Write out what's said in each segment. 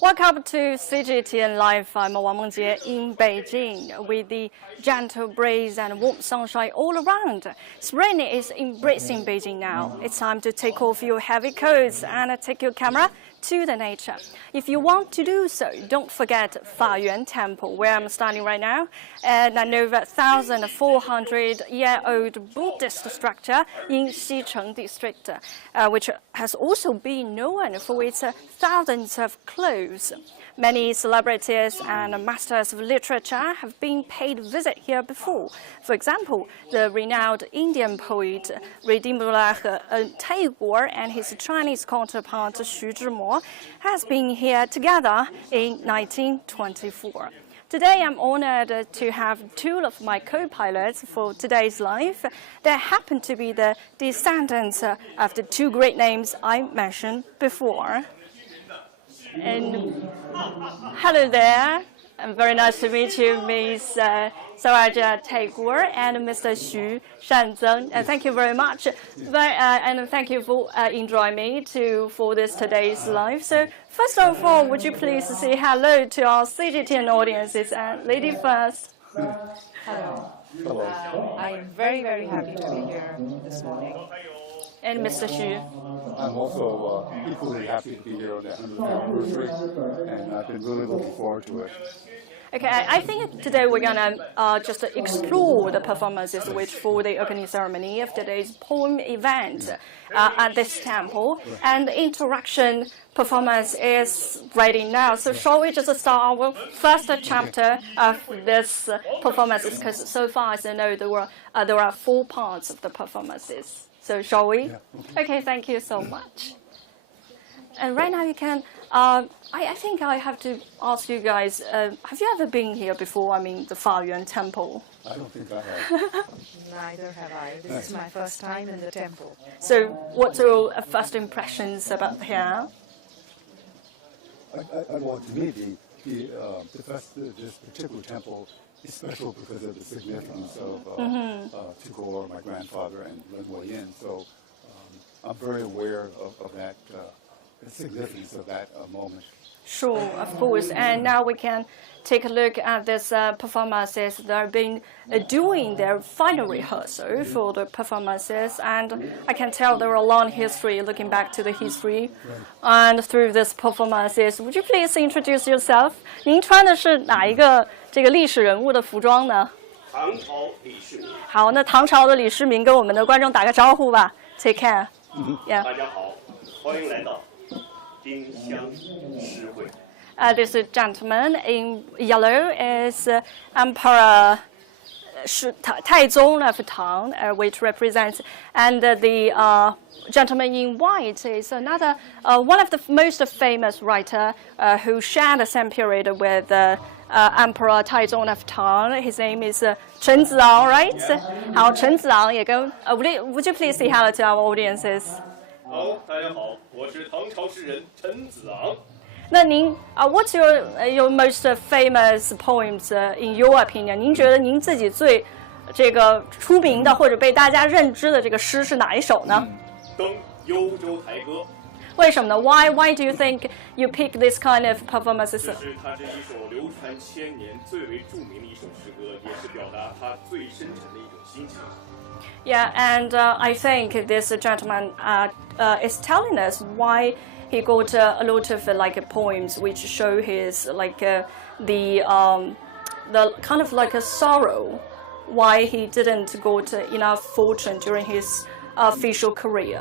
Welcome to CGTN Live. I'm Wang Mengjie in Beijing with the gentle breeze and warm sunshine all around. Spring is embracing Beijing now. It's time to take off your heavy coats and take your camera to the nature. If you want to do so, don't forget Fayuan Temple, where I'm standing right now, and an over 1,400-year-old Buddhist structure in Xicheng district, which has also been known for its thousands of cloves. Many celebrities and masters of literature have been paid visit here before. For example, the renowned Indian poet Rabindranath Tagore and his Chinese counterpart Xicheng has been here together in 1924. Today, I'm honored to have two of my co-pilots for today's live that happen to be the descendants of the two great names I mentioned before. And hello there. Very nice to meet you, Ms. Saraja Tagore and Mr. Xicheng. Thank you very much. And thank you for inviting me for today's live. So first of all, would you please say hello to our CGTN audiences? And lady first. Hello. I'm very, very happy to be here this morning. And Mr. Xu. I'm also equally happy to be here on the 100th anniversary, and I've been really looking forward to it. Okay, I think today we're gonna just explore the performances which for the opening ceremony of today's poem event at this temple, and the interaction performance is ready now. So shall we just start our first chapter of this performances? Because so far as I know, there are 4 parts of the performances. So shall we? Yeah. Okay, thank you so much. And right now you can, I think I have to ask you guys, have you ever been here before? I mean, the Fayuan Temple? I don't think I have. Neither have I. This is my first time in the temple. So what's your first impressions about here? Well, to me, this particular temple is special because of the significance of Tagore, my grandfather, and Ren Yin. So I'm very aware of that. The significance of that moment. Sure, of course. And now we can take a look at this performances. They've been doing their final rehearsal for the performances, and I can tell there are a long history, looking back to the history. And through this performances, would you please introduce yourself? 您穿的是哪一个这个历史人物的服装呢？唐朝李世民。好，那唐朝的李世民跟我们的观众打个招呼吧。Take care. Yeah. 大家好，欢迎来到。This gentleman in yellow is Emperor Taizong of Tang, which represents, and the gentleman in white is another one of the most famous writer who shared the same period with Emperor Taizong of Tang. His name is Chen Ziang, right? 好，陈子昂也跟would you please say hello to our audiences? 好，大家好，我是唐朝诗人陈子昂。那您what's your most famous poems in your opinion？ 您觉得您自己最这个出名的或者被大家认知的这个诗是哪一首呢？登幽州台歌。为什么呢 ？Why do you think you pick this kind of performances？ 这是它这一首流传千年最为著名的一首诗歌，也是表达它最深沉的一种心情。Yeah, and I think this gentleman is telling us why he got a lot of poems which show his the kind of like a sorrow why he didn't got enough fortune during his official career.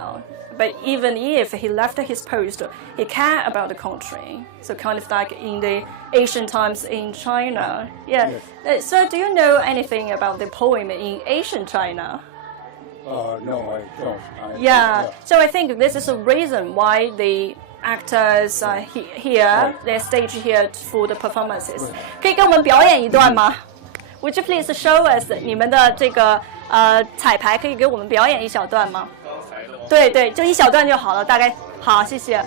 But even if he left his post, he cared about the country. So kind of like in the ancient times in China. Yeah. Yes. So do you know anything about the poem in ancient China? No, I don't. Yeah. So I think this is a reason why the actors here, they stage here for the performances. 可以给我们表演一段吗 ？Would you please show us 你们的这个彩排？可以给我们表演一小段吗？对对，就一小段就好了，大概好，谢谢。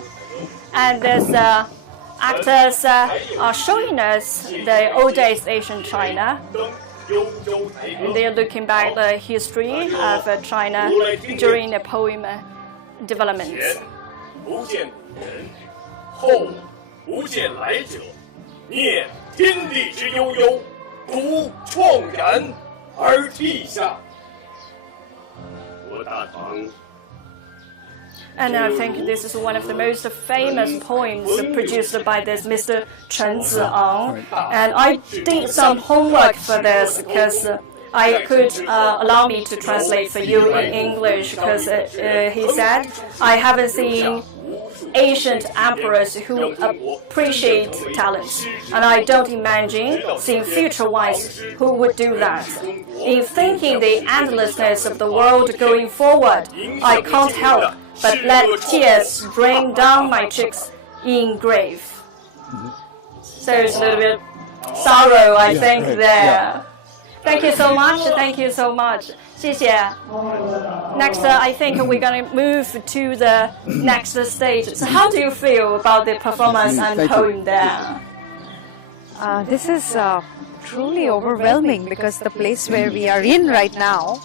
And these actors are showing us the old days ancient China. And they are looking back the history of China during the poem development. 不见古人，后不见来者，念天地之悠悠，独怆然而涕下。我大唐。 And I think this is one of the most famous poems produced by this Mr. Chen Ziang. And I did some homework for this because I could allow me to translate for you in English because he said, I haven't seen ancient emperors who appreciate talents. And I don't imagine seeing future ones who would do that. In thinking the endlessness of the world going forward, I can't help but let tears rain down my cheeks in grave. So it's a little bit sorrow, I think, there. Thank you so much. Thank you so much. 谢谢. Next, I think we're going to move to the next stage. So how do you feel about the performance and poem there? This is truly overwhelming because the place where we are in right now,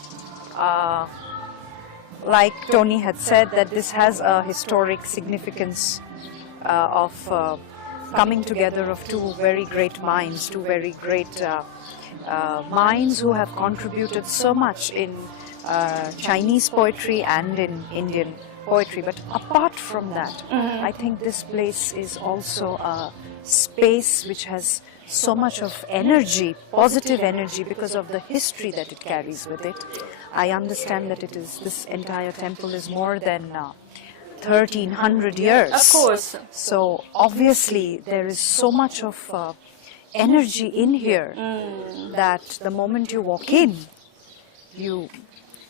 like Tony had said, that this has a historic significance of coming together of two very great minds, two very great minds who have contributed so much in Chinese poetry and in Indian poetry. But apart from that, I think this place is also a space which has so much of energy, positive energy, because of the history that it carries with it. I understand that this entire temple is more than 1,300 years. Of course. So obviously there is so much of energy in here that the moment you walk in, you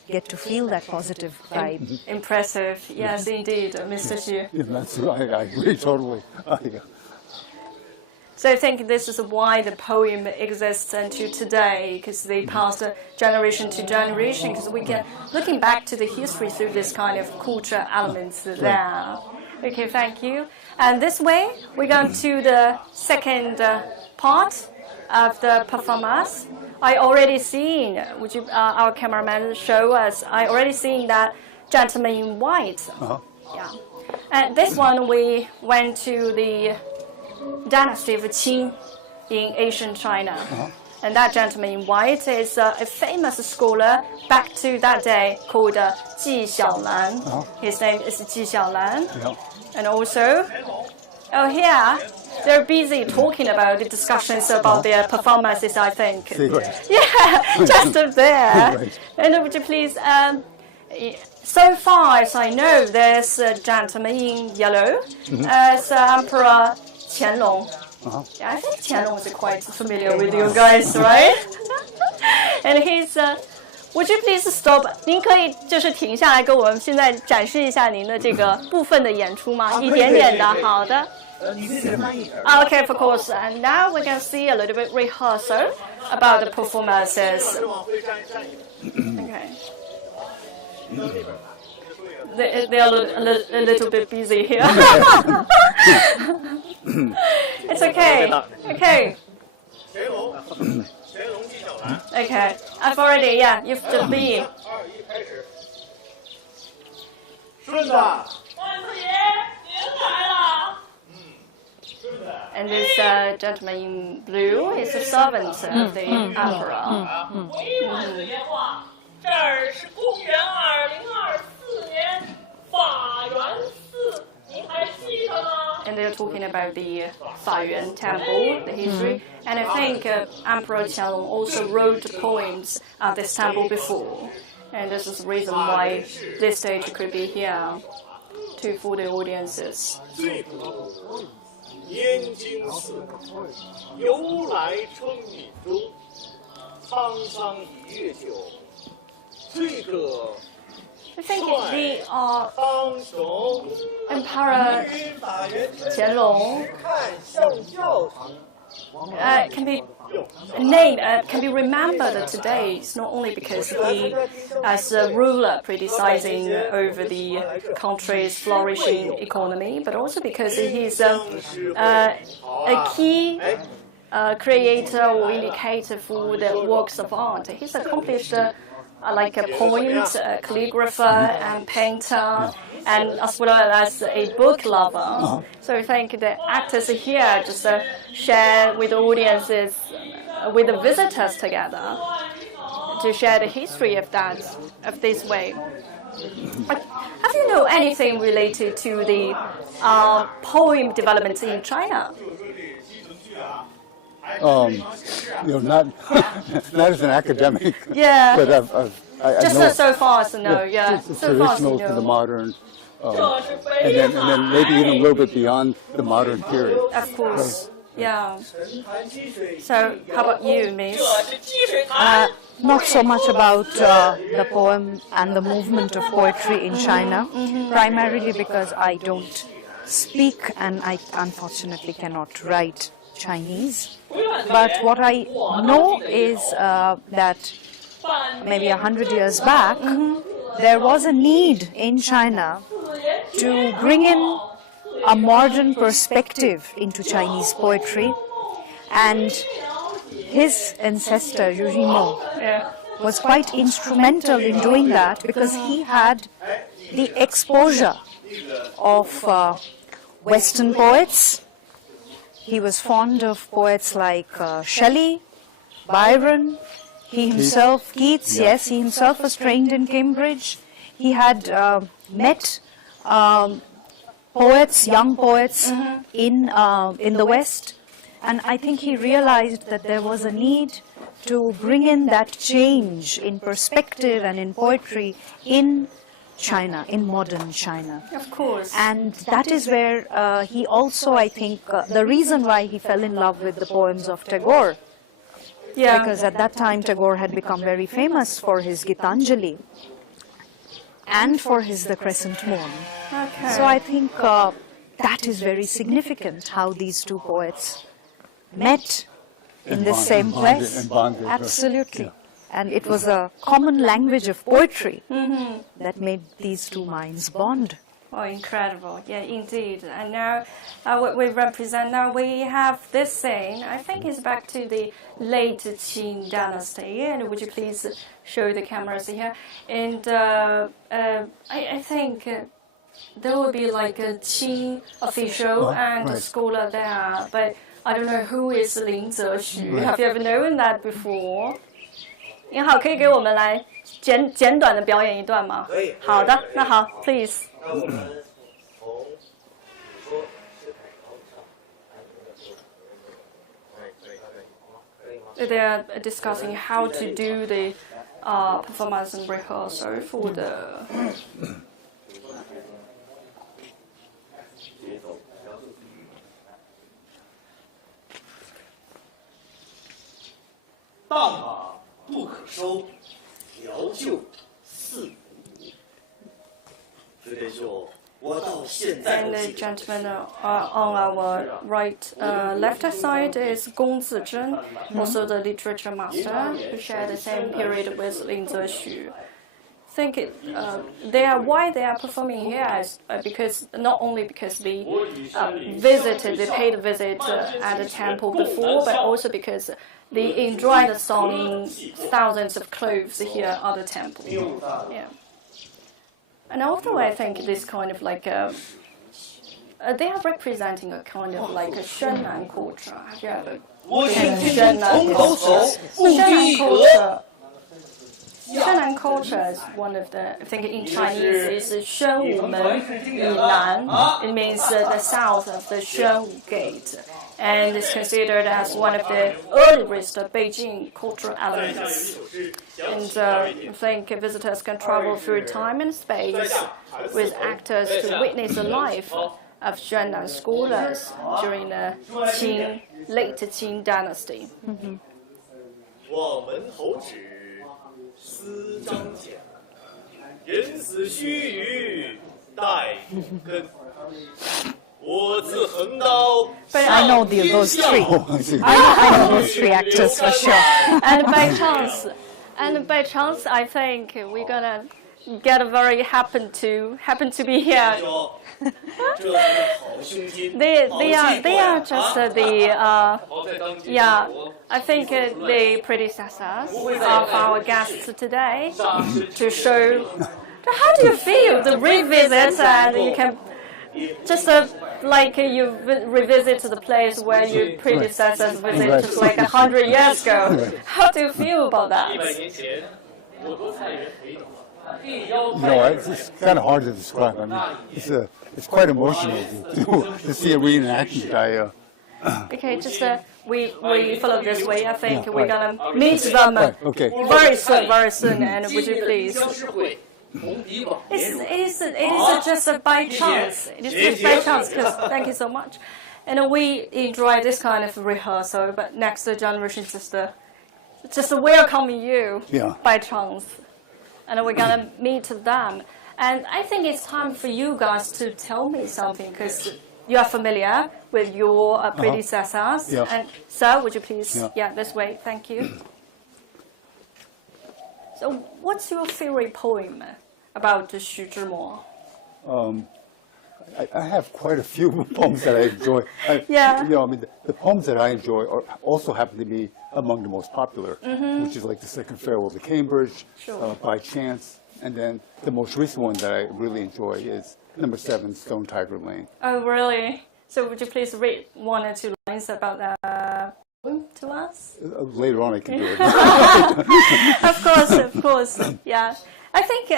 get to feel that positive vibe. Impressive. Yes, indeed, Mr. Xu. Yeah, that's right. I agree totally. So I think this is why the poem exists until today, because they passed generation to generation, because we can, looking back to the history through this kind of cultural elements there. Okay, thank you. And this way, we're going to the second part of the performance. I already seen, would you, our cameraman show us, I already seen that gentleman in white. Yeah. And this one, we went to the dynasty of Qing in ancient China. And that gentleman in white is a famous scholar back to that day called Ji Xiaolan. His name is Ji Xiaolan. And also, here, they're busy talking about the discussions about their performances, I think. Yeah, just up there. And would you please, so far as I know, there's a gentleman in yellow as Emperor Qianlong. Yeah, I think Qianlong is quite familiar with you guys, right? And he's, would you please stop? 您可以就是停下来，给我们现在展示一下您的这个部分的演出吗？一点点的，好的。Okay, of course. And now we can see a little bit rehearsal about the performances. Okay. They are a little bit busy here. It's okay. Okay. Okay. I've already, yeah, you've just been. And this gentleman in blue is a servant of the emperor. 这儿是公元2024年法源寺，您还记得吗？ And they're talking about the Fayuan Temple, the history. And I think Emperor Qianlong also wrote poems at this temple before. And this is the reason why this stage could be here for the audiences. 燕京寺，由来称闽中，沧桑一月酒。 I think the Emperor Qianlong can be named, can be remembered today. It's not only because he, as a ruler, presiding over the country's flourishing economy, but also because he's a key creator or indicator for the works of art. He's accomplished like a poet, a calligrapher, and painter, and as well as a book lover. So I think the actors here just share with the audiences, with the visitors together, to share the history of this way. But have you know anything related to the poem developments in China? Not as an academic. Yeah. But I just know so far as I know, yeah. Just the So far as you traditional to the know. modern, and then maybe even a little bit beyond the modern period. Of course, yeah. So how about you, Miss? 这积水潭。 Not so much about the poem and the movement of poetry in China, primarily because I don't speak and I unfortunately cannot write Chinese. But what I know is that maybe 100 years back, there was a need in China to bring in a modern perspective into Chinese poetry, and his ancestor, Yurimo, was quite instrumental in doing that because he had the exposure of Western poets. He was fond of poets like Shelley, Byron, he himself, Keats, yes, he himself was trained in Cambridge. He had met poets, young poets in the West. And I think he realized that there was a need to bring in that change in perspective and in poetry in China, in modern China. Of course. And that is where he also, I think, the reason why he fell in love with the poems of Tagore. Yeah. Because at that time Tagore had become very famous for his Gitanjali and for his The Crescent Moon. Okay. So I think that is very significant, how these two poets met in the same place. Bonded. Absolutely. Yeah. And it was a common language of poetry that made these two minds bond. Oh, incredible. Yeah, indeed. And now what we represent now, we have this scene. I think it's back to the late Qing dynasty. And would you please show the cameras here? And I think there will be like a Qing official and a right. scholar there. But I don't know who is Lin Zexu. Have you ever known that before? 您好，可以给我们来简短的表演一段吗？可以。好的，那好 ，please。 那我们从说They are discussing how to do the performance and rehearsal for the. 当马不可收，调就四五。水田兄，我到现在 And 都 the 记得。 gentleman on our right, left side is Gong Zizhen, also the literature master, who shared the same period with Lin Zexu. I think why they are performing here is because not only because they paid a visit at the temple before, but also because they enjoyed selling thousands of cloves here at the temple. Yeah. And also, I think this kind of like they are representing a kind of like a Shennan culture. Have you ever? 我听君从头走，不拘 Shennan 一格。 culture. Shennan culture is one of the, I think in Chinese, is 宣武门以南. It means the south of the 宣武gate. And it's considered as one of the earliest Beijing cultural elements. And I think visitors can travel through time and space with actors to witness the life of Shennan scholars during the late Qing dynasty. 望门投止，思张讲。人死须臾，待骨根。我自横刀。 I know those three. I know those three actors for sure. And by chance, I think we're gonna get very happen to be here. 这才是好胸襟， They are just the 好在当今 yeah. 中国 I think the predecessors of our guests today to show. How do you feel the revisit and you can just like you revisit the place where your predecessors visited just like 100 years ago? How do you feel about 100 that? 年前，我多菜园回答， it's kind of hard to describe. I mean, it's quite emotional to see a reenactment. Okay, just we follow this way. I think Yeah, we're right. gonna meet them Okay. very soon. And would you please? 僵尸会同比往年如 It is just by chance. It is just by chance. Because thank you so much. And we enjoy this kind of rehearsal, but next generation just welcoming you Yeah. by chance, and we're gonna meet them. And I think it's time for you guys to tell me something because you are familiar with your predecessors. Yeah. And sir, would you please? Yeah. This way. Thank you. So, what's your favorite poem about Xu Zhimo? I have quite a few poems that I enjoy. Yeah. You know, I mean, the poems that I enjoy also happen to be among the most popular, which is like the Second Farewell to Cambridge, Sure. By Chance, and then the most recent one that I really enjoy is number 7, Stone Tiger Lane. Oh, really? So, would you please read 1 or 2 lines about that poem to us? Later on, I can do it. Of course, yeah. I think,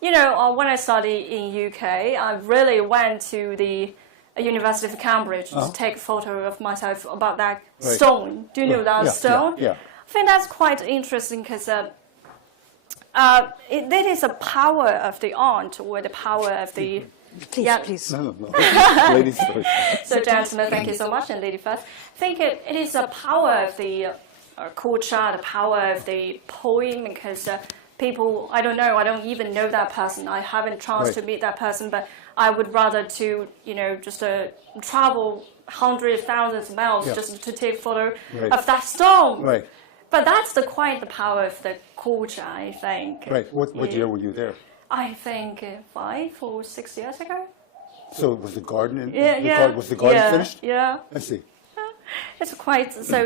when I studied in UK, I really went to the University of Cambridge to take a photo of myself about that Right. stone. Do you know that Yeah, stone? yeah. I think that's quite interesting because that is a power of the art or the power of the... Please, Yeah. please. No. Ladies first. So, gentlemen, thank you so much, and lady first. I think it is a power of the culture, the power of the poem, because people, I don't know, I don't even know that person. I haven't chance to Right. meet that person, but I would rather to, just travel hundreds, thousands of miles Yeah. just to take photo Right. of that stone. Right. But that's quite the power of the culture, I think. Right. What year were you there? I think 5 or 6 years ago. So was the garden Yeah. was the garden finished? Yeah. I see. It's quite so.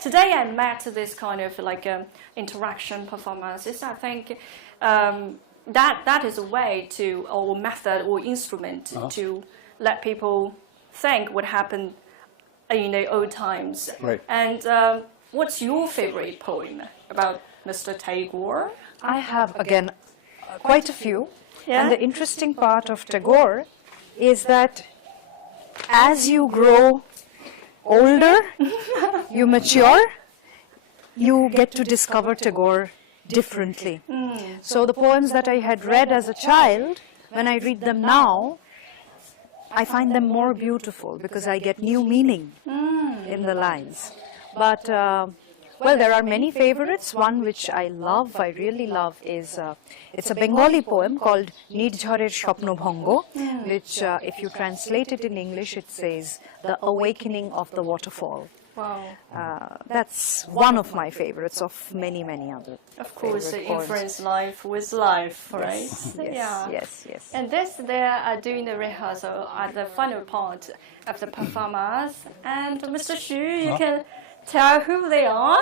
Today I met this kind of like interaction performances. I think that is a way to, or method or instrument to let people think what happened in the old times. Right. And what's your favorite poem about Mr. Tagore? I have, again, quite a few. Yeah. And the interesting part of Tagore is that as you grow older, you mature, you get to discover Tagore differently. So the poems that I had read as a child, when I read them now, I find them more beautiful because I get new meaning in the lines. But well, there are many favorites. One which I really love, is it's a Bengali poem called Nirjharer Shopno Bhango, which if you translate it in English, it says the awakening of the waterfall. Wow. That's one of my favorites of many, many other. Of course, favorite it poems. influence life with life, right? Yes, yes. And this, they are doing the rehearsal at the final part of the performance. And Mr. Xu, you can tell who they are.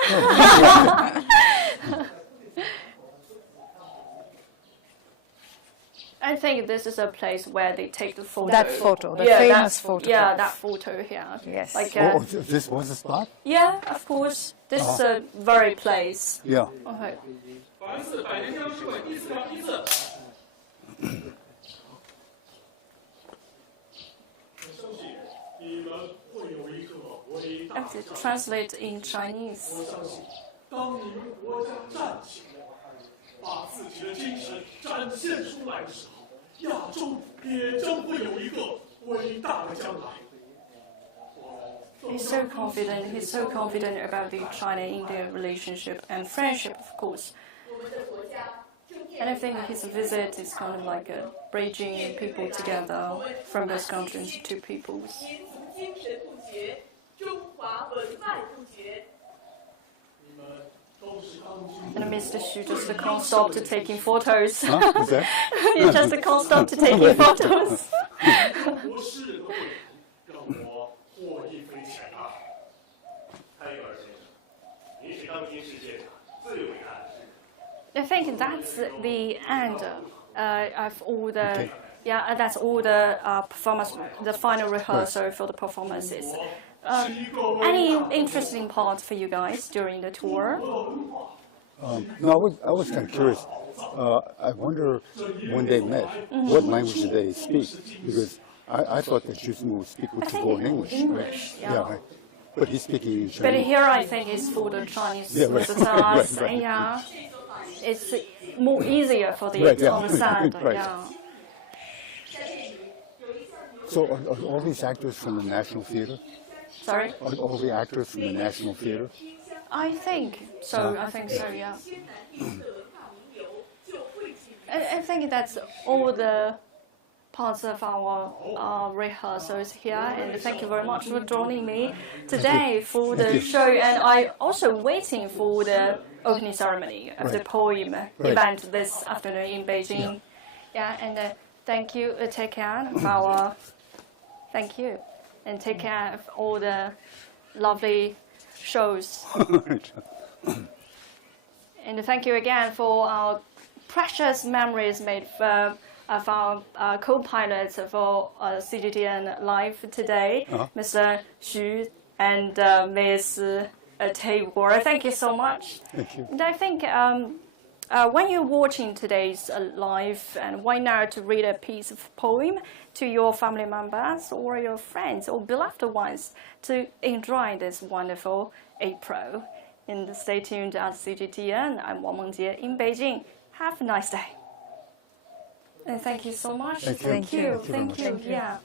I think this is a place where they take the photo. That photo, the famous photograph. Yeah, that photo here. Yes. Like, Oh, this was the spot? yeah, of course. This is a very place. Yeah. Okay. 凡是百年僵尸会第4条批次。相信你们会有一个伟 I 大 have to translate in Chinese. 我相信，当你们国家站起来，把自己的精神展现出来的时候，亚洲也将会有一个伟大的将来。 He's so confident. He's so confident about the China-India relationship and friendship, of course. And I think his visit is kind of like bridging people together from those countries to peoples. 民族精神不竭，中华文化不竭。你们都是靠 And Mr. Xu just can't stop to taking photos. Huh? What's that? You just can't stop to taking photos. 国诗人的会让我获益匪浅啊！泰戈尔先生，您是当今世界上最伟大的诗人。 I think that's the end of all the. Yeah, that's all the performance, the final rehearsal for the performances. Any interesting parts for you guys during the tour? No, I was kind of curious. I wonder when they met, what language did they speak? Because I thought that Jusmu would speak with people in English. English, Right? yeah. Right. But he's speaking in But Chinese. here I think it's for the Chinese Yeah, right. visitors. Right. Yeah, it's more easier for the Right, to yeah. understand. Right. Yeah. So are all these actors from the National Theatre? Sorry. Are all the actors from the National Theatre? I think so. I think so. Yeah. I think that's all the parts of our rehearsals here, and thank you very much for joining me today for the show. And I also waiting for the opening ceremony of the poem event this afternoon in Beijing. Yeah, and thank you. Take care of our. Thank you, and take care of all the lovely shows. And thank you again for our precious memories made of our co-pilots for CGTN Live today, Mr. Xu and Ms. Taylor. Thank you so much. Thank you. And I think when you're watching today's live, and why not to read a piece of poem to your family members or your friends or beloved ones to enjoy this wonderful April. And stay tuned at CGTN. I'm Wang Mengjie in Beijing. Have a nice day. And thank you so much. Thank you. Thank you. Thank you very much. Yeah.